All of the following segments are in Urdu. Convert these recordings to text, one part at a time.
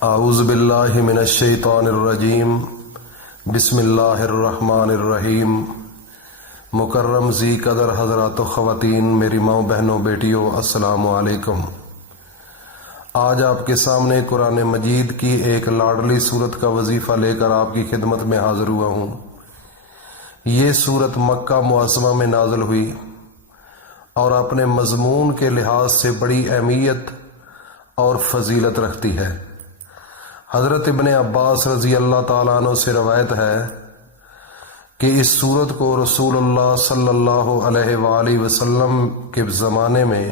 اعوذ باللہ من الشیطان الرجیم بسم اللہ الرحمن الرحیم۔ مکرم ذی قدر حضرات و خواتین، میری ماں بہنوں بیٹیوں، السلام علیکم۔ آج آپ کے سامنے قرآن مجید کی ایک لاڈلی سورت کا وظیفہ لے کر آپ کی خدمت میں حاضر ہوا ہوں۔ یہ سورت مکہ معظمہ میں نازل ہوئی اور اپنے مضمون کے لحاظ سے بڑی اہمیت اور فضیلت رکھتی ہے۔ حضرت ابن عباس رضی اللہ تعالیٰ عنہ سے روایت ہے کہ اس سورت کو رسول اللہ صلی اللہ علیہ وآلہ وسلم کے زمانے میں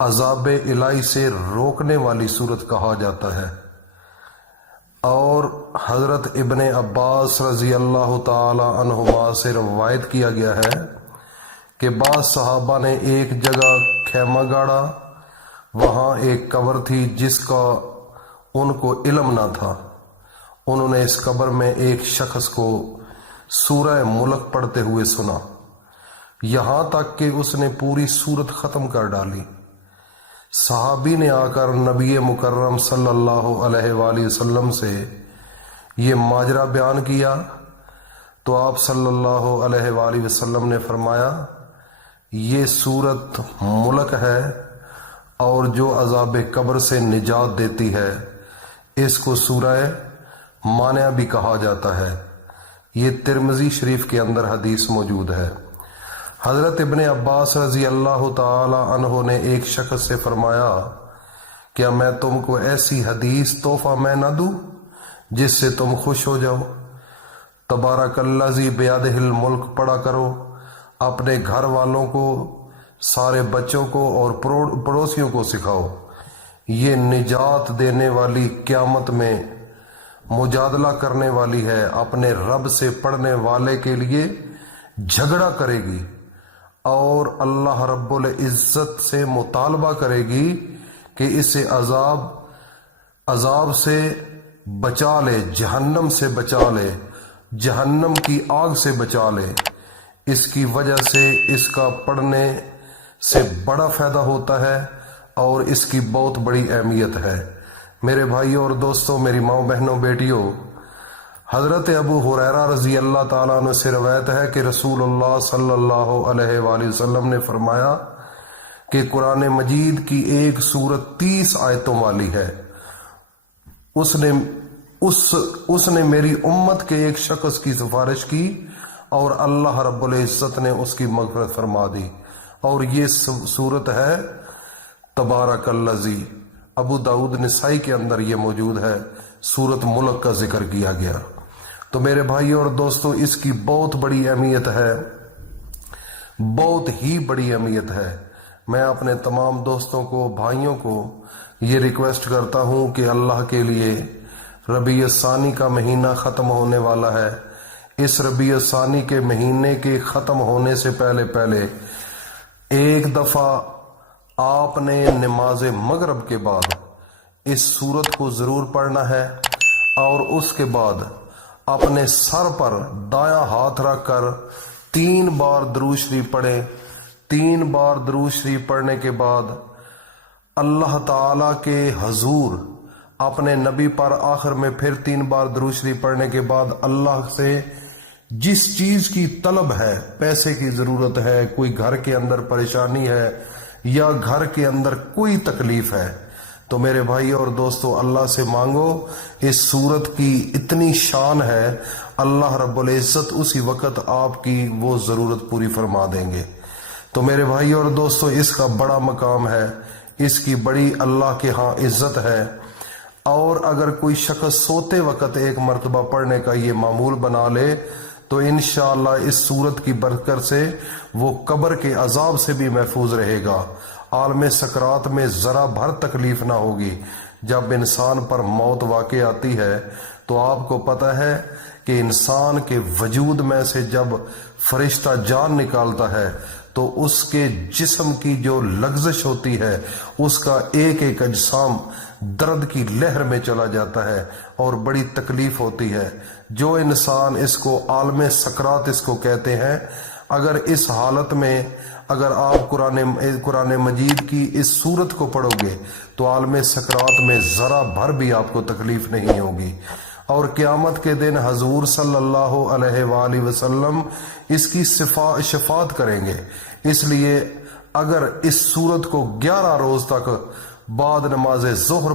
عذاب الہی سے روکنے والی سورت کہا جاتا ہے، اور حضرت ابن عباس رضی اللہ تعالیٰ عنہما سے روایت کیا گیا ہے کہ بعض صحابہ نے ایک جگہ خیمہ گاڑا، وہاں ایک قبر تھی جس کا ان کو علم نہ تھا۔ انہوں نے اس قبر میں ایک شخص کو سورہ ملک پڑھتے ہوئے سنا، یہاں تک کہ اس نے پوری سورت ختم کر ڈالی۔ صحابی نے آ کر نبی مکرم صلی اللہ علیہ وآلہ وسلم سے یہ ماجرا بیان کیا تو آپ صلی اللہ علیہ وآلہ وسلم نے فرمایا، یہ سورت ملک ہے اور جو عذاب قبر سے نجات دیتی ہے، اس کو سورہ مانع بھی کہا جاتا ہے۔ یہ ترمذی شریف کے اندر حدیث موجود ہے۔ حضرت ابن عباس رضی اللہ تعالی عنہ نے ایک شخص سے فرمایا، کیا میں تم کو ایسی حدیث تحفہ میں نہ دوں جس سے تم خوش ہو جاؤ؟ تبارک الذی بیدہ الملک پڑھا کرو، اپنے گھر والوں کو، سارے بچوں کو اور پڑوسیوں کو سکھاؤ۔ یہ نجات دینے والی، قیامت میں مجادلہ کرنے والی ہے، اپنے رب سے پڑھنے والے کے لیے جھگڑا کرے گی اور اللہ رب العزت سے مطالبہ کرے گی کہ اسے عذاب سے بچا لے، جہنم سے بچا لے، جہنم کی آگ سے بچا لے۔ اس کی وجہ سے اس کا پڑھنے سے بڑا فائدہ ہوتا ہے اور اس کی بہت بڑی اہمیت ہے۔ میرے بھائیوں اور دوستوں، میری ماں بہنوں بیٹیوں، حضرت ابو ہریرہ رضی اللہ تعالیٰ عنہ سے روایت ہے کہ رسول اللہ صلی اللہ علیہ وآلہ وسلم نے فرمایا کہ قرآن مجید کی ایک سورت 30 آیتوں والی ہے۔ اس نے میری امت کے ایک شخص کی سفارش کی اور اللہ رب العزت نے اس کی مغفرت فرما دی، اور یہ سورت ہے تبارک الذی۔ ابو داؤد نسائی کے اندر یہ موجود ہے، سورت ملک کا ذکر کیا گیا۔ تو میرے بھائیوں اور دوستوں، اس کی بہت بڑی اہمیت ہے، بہت ہی بڑی اہمیت ہے۔ میں اپنے تمام دوستوں کو، بھائیوں کو یہ ریکویسٹ کرتا ہوں کہ اللہ کے لیے ربیع الثانی کا مہینہ ختم ہونے والا ہے۔ اس ربیع الثانی کے مہینے کے ختم ہونے سے پہلے ایک دفعہ آپ نے نماز مغرب کے بعد اس سورت کو ضرور پڑھنا ہے، اور اس کے بعد اپنے سر پر دایاں ہاتھ رکھ کر 3 بار درود شریف پڑھیں۔ 3 بار درود شریف پڑھنے کے بعد اللہ تعالی کے حضور اپنے نبی پر آخر میں پھر 3 بار درود شریف پڑھنے کے بعد اللہ سے جس چیز کی طلب ہے، پیسے کی ضرورت ہے، کوئی گھر کے اندر پریشانی ہے یا گھر کے اندر کوئی تکلیف ہے، تو میرے بھائی اور دوستو اللہ سے مانگو۔ اس سورت کی اتنی شان ہے، اللہ رب العزت اسی وقت آپ کی وہ ضرورت پوری فرما دیں گے۔ تو میرے بھائی اور دوستو، اس کا بڑا مقام ہے، اس کی بڑی اللہ کے ہاں عزت ہے، اور اگر کوئی شخص سوتے وقت ایک مرتبہ پڑھنے کا یہ معمول بنا لے تو انشاءاللہ اس سورت کی برکت سے وہ قبر کے عذاب سے بھی محفوظ رہے گا، عالم سکرات میں ذرا بھر تکلیف نہ ہوگی۔ جب انسان پر موت واقع آتی ہے تو آپ کو پتہ ہے کہ انسان کے وجود میں سے جب فرشتہ جان نکالتا ہے تو اس کے جسم کی جو لغزش ہوتی ہے، اس کا ایک ایک اجسام درد کی لہر میں چلا جاتا ہے اور بڑی تکلیف ہوتی ہے۔ جو انسان، اس کو عالم سکرات اس کو کہتے ہیں، اگر اس حالت میں اگر آپ قرآن مجید کی اس صورت کو پڑھو گے تو عالم سکرات میں ذرا بھر بھی آپ کو تکلیف نہیں ہوگی، اور قیامت کے دن حضور صلی اللہ علیہ وآلہ وسلم اس کی شفاعت کریں گے۔ اس لیے اگر اس صورت کو 11 روز تک بعد نماز ظہر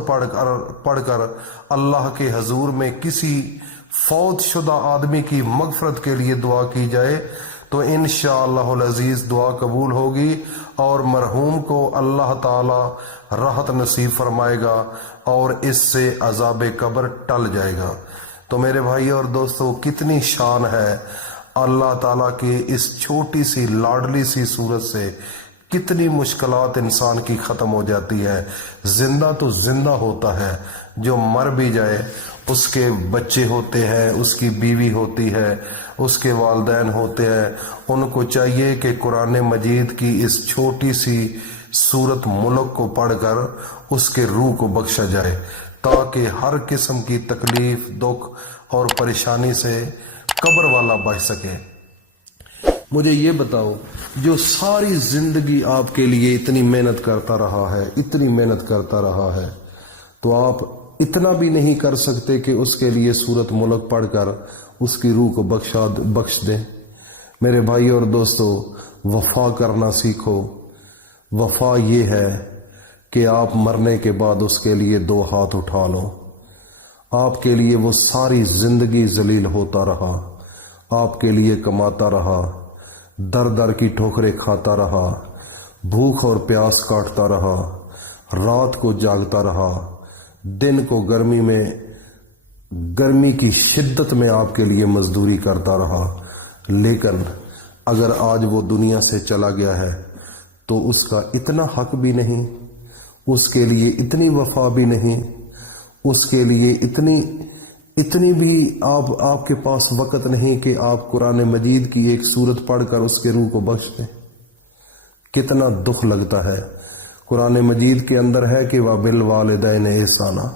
پڑھ کر اللہ کے حضور میں کسی فوت شدہ آدمی کی مغفرت کے لیے دعا کی جائے تو انشاءاللہ العزیز دعا قبول ہوگی، اور مرحوم کو اللہ تعالی راحت نصیب فرمائے گا اور اس سے عذاب قبر ٹل جائے گا۔ تو میرے بھائی اور دوستو، کتنی شان ہے اللہ تعالیٰ کے اس چھوٹی سی لاڈلی سی صورت سے کتنی مشکلات انسان کی ختم ہو جاتی ہے۔ زندہ تو زندہ ہوتا ہے، جو مر بھی جائے اس کے بچے ہوتے ہیں، اس کی بیوی ہوتی ہے، اس کے والدین ہوتے ہیں، ان کو چاہیے کہ قرآن مجید کی اس چھوٹی سی سورت ملک کو پڑھ کر اس کے روح کو بخشا جائے، تاکہ ہر قسم کی تکلیف، دکھ اور پریشانی سے قبر والا بچ سکے۔ مجھے یہ بتاؤ، جو ساری زندگی آپ کے لیے اتنی محنت کرتا رہا ہے، اتنی محنت کرتا رہا ہے، تو آپ اتنا بھی نہیں کر سکتے کہ اس کے لیے سورت ملک پڑھ کر اس کی روح کو بخش دیں؟ میرے بھائی اور دوستو، وفا کرنا سیکھو۔ وفا یہ ہے کہ آپ مرنے کے بعد اس کے لیے 2 ہاتھ اٹھا لو۔ آپ کے لیے وہ ساری زندگی ذلیل ہوتا رہا، آپ کے لیے کماتا رہا، در در کی ٹھوکریں کھاتا رہا، بھوک اور پیاس کاٹتا رہا، رات کو جاگتا رہا، دن کو گرمی کی شدت میں آپ کے لیے مزدوری کرتا رہا، لیکن اگر آج وہ دنیا سے چلا گیا ہے تو اس کا اتنا حق بھی نہیں، اس کے لیے اتنی وفا بھی نہیں، اس کے لیے اتنی بھی آپ کے پاس وقت نہیں کہ آپ قرآن مجید کی ایک سورت پڑھ کر اس کے روح کو بخش دیں۔ کتنا دکھ لگتا ہے۔ قرآن مجید کے اندر ہے کہ وَبِالْوَالِدَيْنِ احسانا،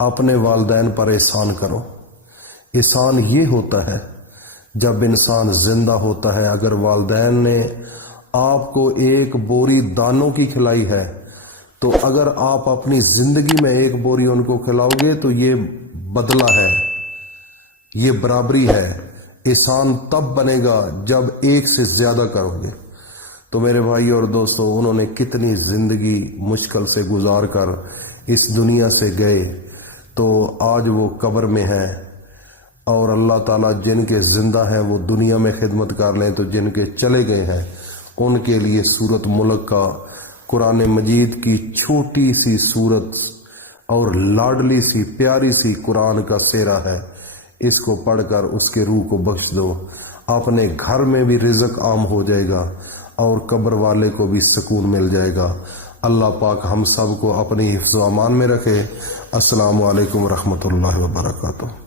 اپنے والدین پر احسان کرو۔ احسان یہ ہوتا ہے جب انسان زندہ ہوتا ہے، اگر والدین نے آپ کو ایک بوری دانوں کی کھلائی ہے تو اگر آپ اپنی زندگی میں 1 بوری ان کو کھلاؤ گے تو یہ بدلہ ہے، یہ برابری ہے۔ احسان تب بنے گا جب 1 سے زیادہ کرو گے۔ تو میرے بھائی اور دوستو، انہوں نے کتنی زندگی مشکل سے گزار کر اس دنیا سے گئے، تو آج وہ قبر میں ہیں، اور اللہ تعالیٰ جن کے زندہ ہیں وہ دنیا میں خدمت کر لیں، تو جن کے چلے گئے ہیں ان کے لیے سورت ملک کا قرآن مجید کی چھوٹی سی سورت اور لاڈلی سی پیاری سی قرآن کا سیرا ہے، اس کو پڑھ کر اس کے روح کو بخش دو۔ اپنے گھر میں بھی رزق عام ہو جائے گا اور قبر والے کو بھی سکون مل جائے گا۔ اللہ پاک ہم سب کو اپنی حفظ و امان میں رکھے۔ السلام علیکم ورحمۃ اللہ وبرکاتہ۔